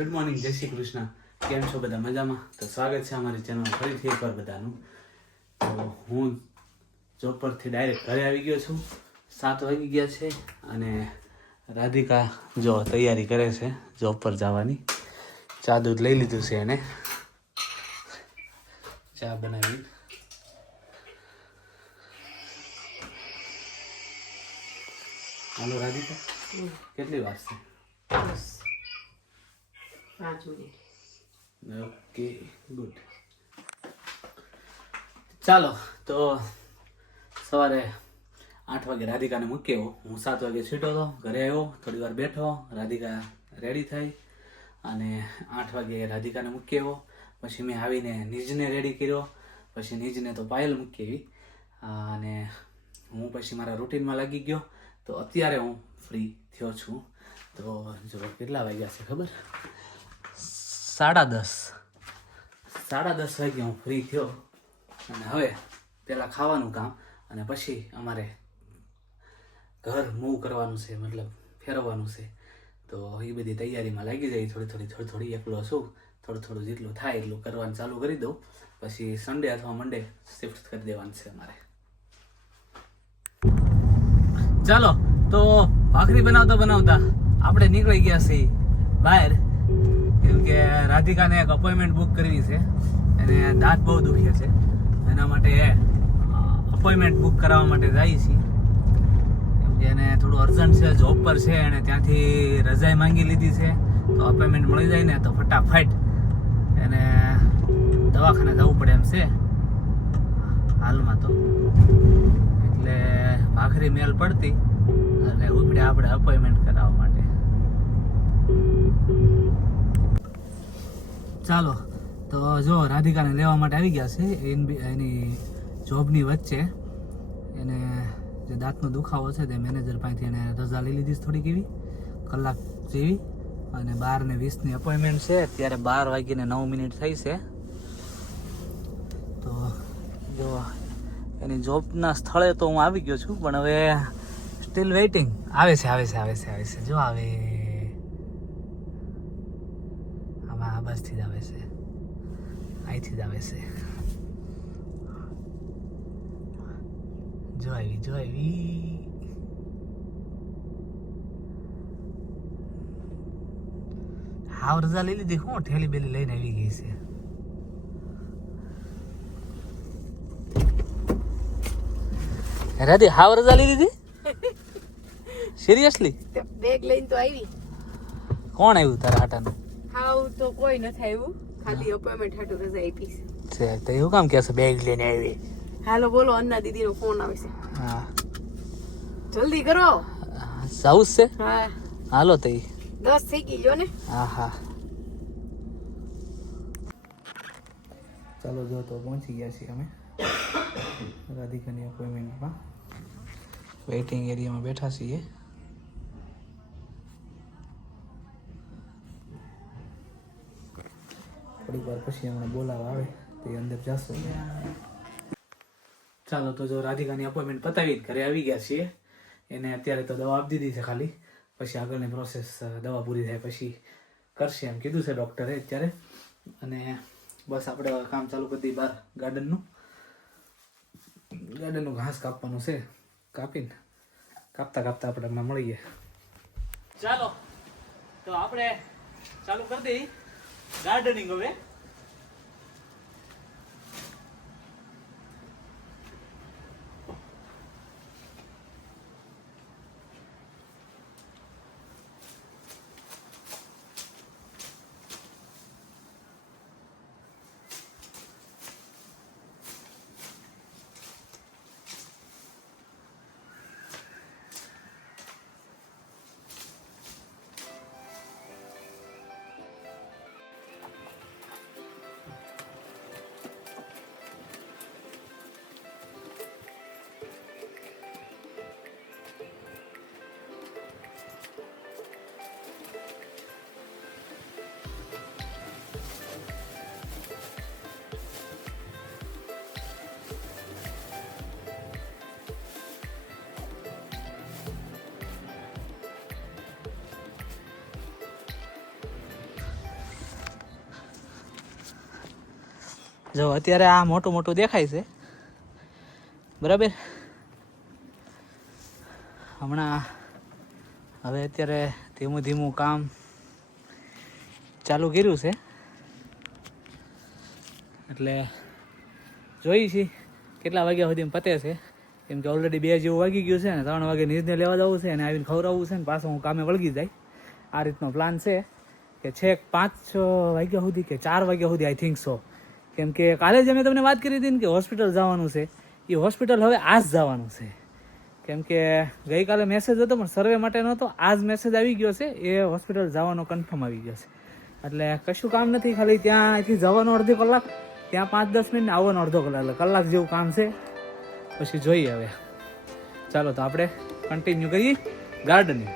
Good morning, જય શ્રી કૃષ્ણ. કેમ છો બધા? મજામાં? તો સ્વાગત છે અમારી ચેનલ ફરીથી એકવાર બધાનું. તો હું જોબ પરથી ડાયરેક્ટ ઘરે આવી ગયો છું. 7 વાગી ગયા છે અને રાધિકા જો તૈયારી કરે છે જોબ પર જવાની. ચા દૂધ લઈ લીધું છે એને, ચા બનાવી. હાલો રાધિકા, કેટલી વાર છે? 5 મિનિટ. Okay, good. ચાલો, તો સવારે 8 વાગે રાધિકાને મૂકી આવ્યો. હું 7 વાગે છૂટ્યો હતો, ઘરે આવ્યો, થોડી વાર બેઠો, રાધિકા રેડી થઈ અને 8 વાગે રાધિકાને મૂકી આવ્યો. પછી મેં આવીને નિજને રેડી કર્યો, પછી નિજને તો પાયલ મૂકી આવી અને હું પછી મારા રૂટીનમાં લાગી ગયો. તો અત્યારે હું ફ્રી થયો છું. તો જો કેટલા વાગ્યા છે ખબર? 10:30 વાગે હું ફ્રી થયો અને હવે પહેલાં ખાવાનું કામ અને પછી અમારે ઘર મૂવ કરવાનું છે, મતલબ ફેરવવાનું છે. તો એ બધી તૈયારીમાં લાગી જાય. થોડી એકલો છું, થોડું જેટલું થાય એટલું કરવાનું ચાલુ કરી દઉં. પછી સન્ડે અથવા મંડે શિફ્ટ કરી દેવાનું છે અમારે. ચાલો, તો ભાખરી બનાવતા આપણે નીકળી ગયા છીએ બહાર, કેમ કે રાધિકાને એક અપોઇન્ટમેન્ટ બુક કરવી છે. એને દાંત બહુ દુખે છે, એના માટે અપોઇન્ટમેન્ટ બુક કરાવવા માટે જઈએ છીએ. કેમ કે એને થોડું અર્જન્ટ છે, જોબ પર છે, એને ત્યાંથી રજાઈ માંગી લીધી છે. તો અપોઇન્ટમેન્ટ મળી જાય ને તો ફટાફટ એને દવાખાને જવું પડે એમ છે હાલમાં તો. એટલે ભાખરી મેલ પડતી અને ઉપડે આપણે અપોઇન્ટમેન્ટ કરાવવા માટે. ચાલો, તો જો રાધિકાને લેવા માટે આવી ગયા છે. એની જોબની વચ્ચે એને જે દાંતનો દુખાવો છે તે મેનેજર પાસેથી એને રજા લઈ લીધી થોડીક એવી કલાક જેવી, અને 12:20ની અપોઇન્ટમેન્ટ છે. અત્યારે 12:09 થઈ છે. તો જો એની જોબના સ્થળે તો હું આવી ગયો છું, પણ હવે સ્ટીલ વેઇટિંગ. આવે છે જો આવે. આમાં આ બસથી જ આવે છે, અહીંથી જ આવે છે. જો આવી હાવ રજા લઈ લીધી. હું ઠેલી બેલી લઈને આવી ગઈ છે. રાધી હાવ રજા લઈ લીધી? સિરિયસલી? બેગ લઈને તો આવી. કોણ આવ્યું તારા હાટાનું? હાવ તો કોઈ નથી આવ્યું, ખાલી અપોઇન્ટમેન્ટ હાટુ રજા આપી છે. તો એવું કામ કહેશે બેગ લઈને આવી? હાલો બોલો, અન્ના દીદીનો ફોન આવે છે. હા, જલ્દી કરો. સાઉસ છે? હા, હાલો તો 10 થઈ ગઈ જો ને. હા. ચાલો, જો તો પહોંચી ગયા છીએ અમે રાધિકાની અપોઇન્ટમેન્ટમાં. વેઇટિંગ એરિયામાં બેઠા છીએ. થોડીક વાર પછી હમણાં બોલાવા આવે તો અંદર જશું. ચાલો, તો જો રાધિકાની અપોઇન્ટમેન્ટ પતાવી ઘરે આવી ગયા છીએ. એને અત્યારે તો દવા આપી દીધી છે ખાલી, પછી આગળની પ્રોસેસ દવા પૂરી થાય પછી કરશે એમ કીધું છે ડૉક્ટરે અત્યારે. અને બસ આપણે કામ ચાલુ કરી દઈએ. બહાર ગાર્ડનનું ઘાસ કાપવાનું છે. કાપતા આપણે હમણાં મળીએ. ચાલો, તો આપણે ચાલુ કરી દઈએ ગાર્ડનિંગ હવે. જો અત્યારે આ મોટું મોટું દેખાય છે, બરાબર. હમણાં હવે અત્યારે ધીમું ધીમું કામ ચાલુ કર્યું છે, એટલે જોઈ છીએ કેટલા વાગ્યા સુધી પતે છે. કેમ કે ઓલરેડી 2 જેવું વાગી ગયું છે ને 3 વાગે નીજને લેવા જવું છે અને આવીને ખવડાવવું છે ને પાછો હું કામે વળગી જાય. આ રીતનો પ્લાન છે કે છેક 5 વાગ્યા સુધી કે 4 વાગ્યા સુધી આઈ થિંક સો. કેમ કે કાલે જ મેં તમને વાત કરી હતી ને કે હોસ્પિટલ જવાનું છે, એ હોસ્પિટલ હવે આજ જવાનું છે. કેમ કે ગઈકાલે મેસેજ હતો પણ સર્વે માટે નહોતો, આજ મેસેજ આવી ગયો છે, એ હોસ્પિટલ જવાનો કન્ફર્મ આવી ગયો છે. એટલે કશું કામ નથી, ખાલી ત્યાં અહીંથી જવાનો અડધી કલાક, ત્યાં 5-10 મિનિટ, આવવાનો અડધો કલાક, એટલે કલાક જેવું કામ છે. પછી જોઈએ હવે. ચાલો તો આપણે કન્ટિન્યુ કરીએ ગાર્ડનિંગ.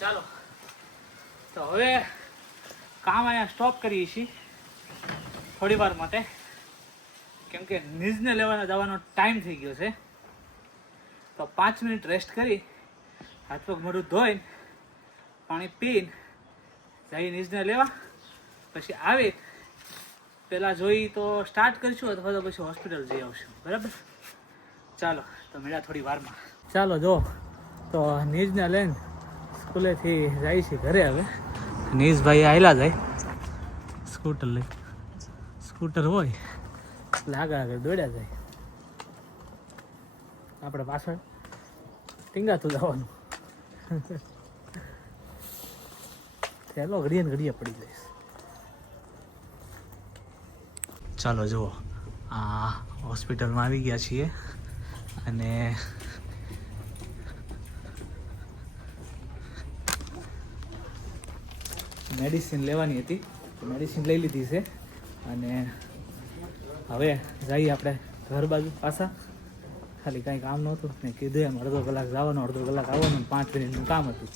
ચાલો તો હવે કામ અહીંયા સ્ટોપ કરીએ છીએ થોડી વાર માટે, કેમ કે નીજને લેવાના જવાનો ટાઈમ થઈ ગયો છે. તો 5 મિનિટ રેસ્ટ કરી, હાથ પગ મોઢું ધોઈને, પાણી પીને જઈ નીજને લેવા. પછી આવી પહેલાં જોઈ તો સ્ટાર્ટ કરીશું અથવા તો પછી હોસ્પિટલ જઈ આવશું, બરાબર. ચાલો તો મળ્યા થોડી વારમાં. ચાલો જો તો નીજને લઈને સ્કૂલેથી જાય છે ઘરે. હવે નીશભાઈ આવેલા જાય સ્કૂટર લઈ, સ્કૂટર હોય એટલે આગળ આગળ દોડ્યા જાય, આપણે પાછળ ટીંગાતું જવાનું. ચાલો ઘડીએ ને ઘડીએ પડી જઈશ. ચાલો જુઓ આ હોસ્પિટલમાં આવી ગયા છીએ અને મેડિસિન લેવાની હતી મેડિસિન લઈ લીધી છે અને હવે જઈએ આપણે ઘર બાજુ પાછા ખાલી કાંઈ કામ નહોતું ને કીધું એમ અડધો કલાક જવાનું અડધો કલાક આવવાનું 5 મિનિટનું કામ હતું.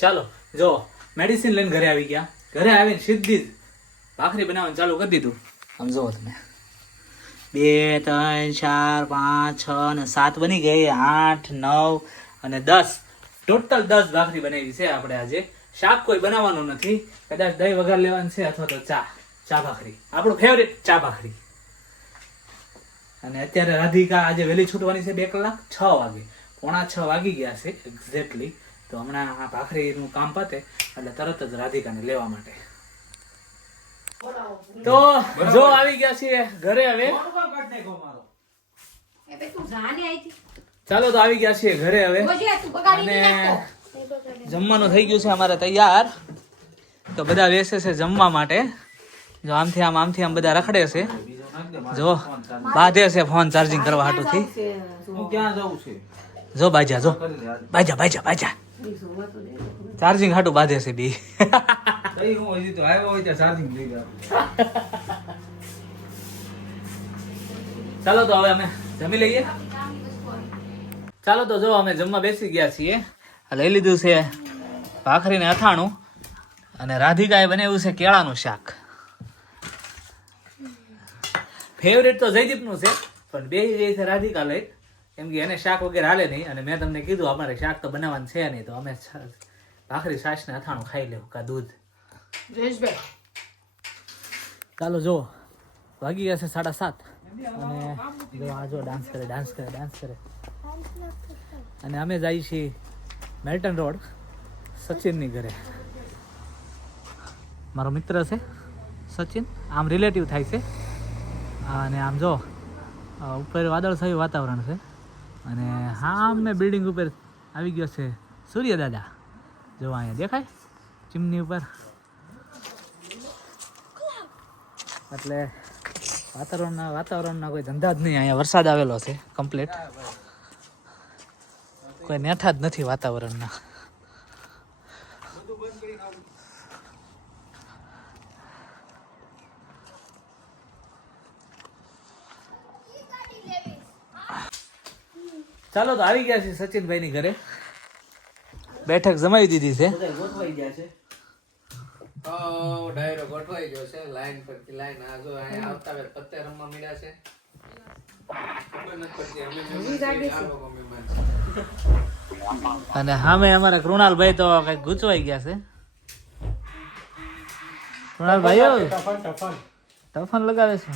ચાલો જો મેડિસિન લઈને ઘરે આવી ગયા. ઘરે આવીને સીધી જ ભાખરી બનાવવાનું ચાલુ કરી દીધું. આમ જુઓ તમે 2 3 4 5 6 અને 7 બની ગઈ 8 9 અને 10 ટોટલ 10 ભાખરી બનાવી છે આપણે આજે. શાક કોઈ બનાવવાનું નથી, કદાચ દહીં વઘાર લેવાનું છે અથવા તો ચા ભાખરી, આપણું ફેવરેટ ચા ભાખરી. અને અત્યારે રાધિકા આજે વહેલી છૂટવાની છે 2 કલાક 6 વાગે, 5:45 વાગી ગયા છે એક્ઝેક્ટલી. તો હમણાં આ ભાખરીનું કામ પતે એટલે તરત જ રાધિકાને લેવા માટે. તો જો આવી ગયા છીએ ઘરે હવે. ચાલો તો આવી ગયા છીએ ઘરે હવે અને જમવાનું થઈ ગયું છે અમારે તૈયાર. તો બધા બેસે છે જમવા માટે. જો આમથી આમ બધા રખડે છે. જો બાંધે છે ફોન ચાર્જિંગ કરવા હાટુથી. જો બાજા ચાર્જિંગ હાટું બાંધે છે બી. ચાલો તો હવે અમે જમી લઈએ. ચાલો તો જો અમે જમવા બેસી ગયા છીએ. લઈ લીધું છે ભાખરીને અથાણું અને રાધિકાએ બનાવ્યું છે કેળાનું શાક. ફેવરેટ તો જયદીપનું છે પણ બે જઈ છે રાધિકા લઈ, કેમ કે એને શાક વગેરે હાલે નહીં. અને મેં તમને કીધું અમારે શાક તો બનાવવાનું છે નહીં, તો અમે ભાખરી છાશ ને અથાણું ખાઈ લેવું કા દૂધ. ચાલો જો વાગી ગયા છે 7:30 અને જો આ જો ડાન્સ કરે અને અમે જઈએ છીએ મેલ્ટન રોડ સચિનની ઘરે. મારો મિત્ર છે સચિન, આમ રિલેટિવ થાય છે. અને આમ જો ઉપર વાદળછાયું વાતાવરણ છે અને હા મેં બિલ્ડિંગ ઉપર આવી ગયો છે સૂર્ય દાદા. જો અહીંયા દેખાય ચીમની ઉપર. એટલે વાતાવરણના કોઈ ધંધા જ નહીં. અહીંયા વરસાદ આવેલો છે કમ્પ્લીટ, કોઈ નેઠા જ નથી વાતાવરણના. ચાલો તો આવી ગયા છે સચિનભાઈની ઘરે. બેઠક જમાવી દીધી છે. ગોઠવાઈ ગયા છે. ડાયરો ગોઠવાઈ ગયો છે લાઈન પરથી લાઈન. આ જો અહીંયા આવતા વેર પત્તે રમવા મળ્યા છે. અને સામે અમારા કૃણાલભાઈ તો કઈક ગૂંચવાઈ ગયા છે. કૃણાલભાઈ ટફન લગાવે છે.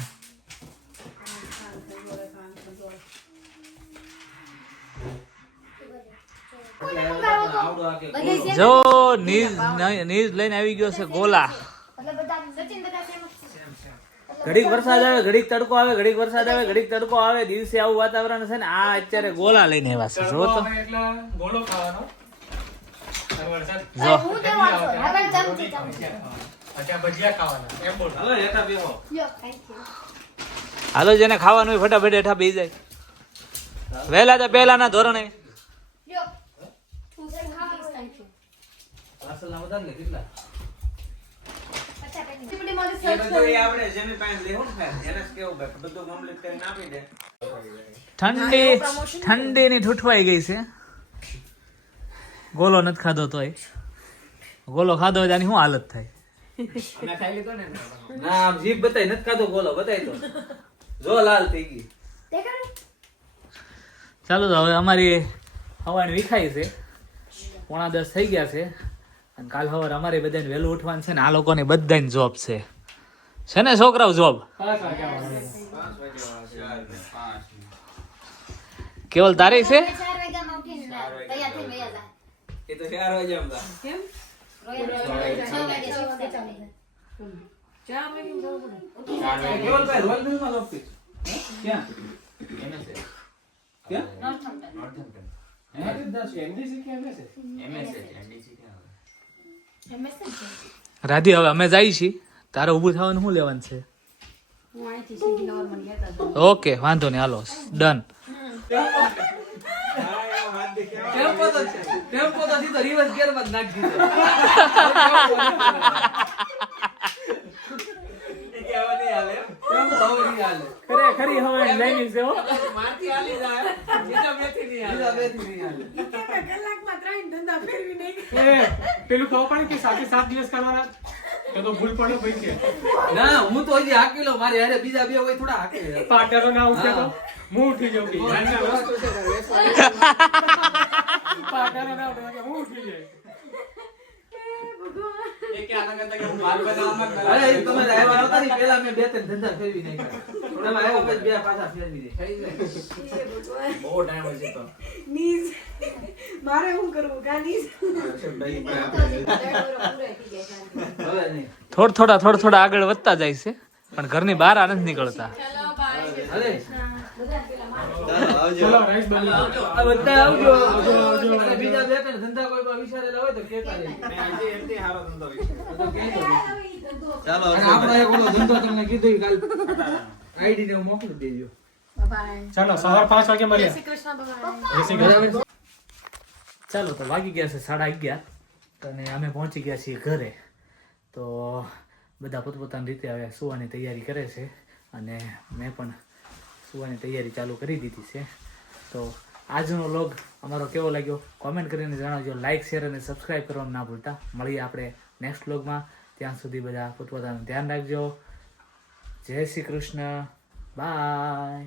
જો નીજ લઈને આવી ગયો છે ગોલા. ઘડીક વરસાદ આવે, ઘડીક તડકો આવે, ઘડીક વરસાદ આવે, ઘડીક તડકો આવે. દિવસે આવું વાતાવરણ છે ને. આ અત્યારે ગોલા લઈને આવ્યા છે. જો તો હાલો જેને ખાવાનું હોય ફટાફટ હેઠા બેસી જાય. વહેલા તો પહેલાના ધોરણે ઠંડી ની ઠૂઠવાઈ ગઈ છે. ગોલો નથી ખાધો તોય. ગોલો ખાધો હોય આની શું હાલત થાય. ના જીભ બતાય નથી ખાધો ગોલો બતાય તો જો લાલ થઈ ગઈ. ચાલો તો હવે અમારી હવાની વિખાઈ છે. 9:45 થઈ ગયા છે અને કાલ સવારે અમારે બધાને વહેલું ઉઠવાનું છે ને. આ લોકોની બધાને જોબ છે ને છોકરાઓ જોબ. કેવલ તારે છે? રાધી હવે અમે જઈએ છીએ. તારે ઊભું થવાનું શું લેવાનું છે? ઓકે વાંધો નહીં હાલો ડન. ટેમ્પો તો સીધો રિવર્સ ગિયરમાં જ નાખી દીધો. ટેમ્પો હવે નહીં હાલે. ખરી હવે લેની છે હો. મારથી હાલી જાય, બીજા બેથી નહીં હાલે. કલાકમાં 3 ધંધા ફેરવી નાખી. એ પેલું ખબર પડે કે સાથે 7 દિવસ કરવાના તો ભૂલ પડે ભાઈ કે ના, હું તો હજી હાકી લઉં. મારે હારે બીજા બે હોય થોડા હાકે. પાટરો ના ઉઠે તો હું ઉઠી જાઉં કે પાટરો ના ઉઠે તો હું ઉઠી જાય. અરે, એ તમે આવ્યા નહોતા ને, પેલા મેં 2-3 ધંધા ફેરવી નાખ્યા. તમે આવ્યા પછી બે પાછા ફેરવી દે. બહુ ટાઈમ હશે તો. નીઝ મારે શું કરવું ગાંધી હવે નહીં. થોડા આગળ વધતા જાય છે પણ ઘરની બહાર આનંદ નીકળતા. અરે, ચલો રાઈસ બની ગયો. આ બધા આવજો. આવજો. અને બીજા 2-3 ધંધા કોઈ પણ વિચારેલા હોય તો કહેતા રહેજો. તો કહેજો. અને આપણો એક ઓલો ધંધો તમને કીધું કાલ આઈડી ને હું મોકલી દેજો. ચાલો સવાર 5 વાગે મળીએ. જય શ્રી કૃષ્ણ. ચાલો તો વાગી ગયા છે 11:30 અને અમે પહોંચી ગયા છીએ ઘરે. તો બધા પોતપોતાની રીતે હવે સુવાની તૈયારી કરે છે અને મેં પણ સુવાની તૈયારી ચાલુ કરી દીધી છે. તો આજનો વ્લોગ અમારો કેવો લાગ્યો કોમેન્ટ કરીને જણાવજો. લાઇક શેર અને સબસ્ક્રાઈબ કરવાનું ના ભૂલતા. મળીએ આપણે નેક્સ્ટ વ્લોગમાં. ત્યાં સુધી બધા પોતપોતાનું ધ્યાન રાખજો. જય શ્રી કૃષ્ણ. બાય.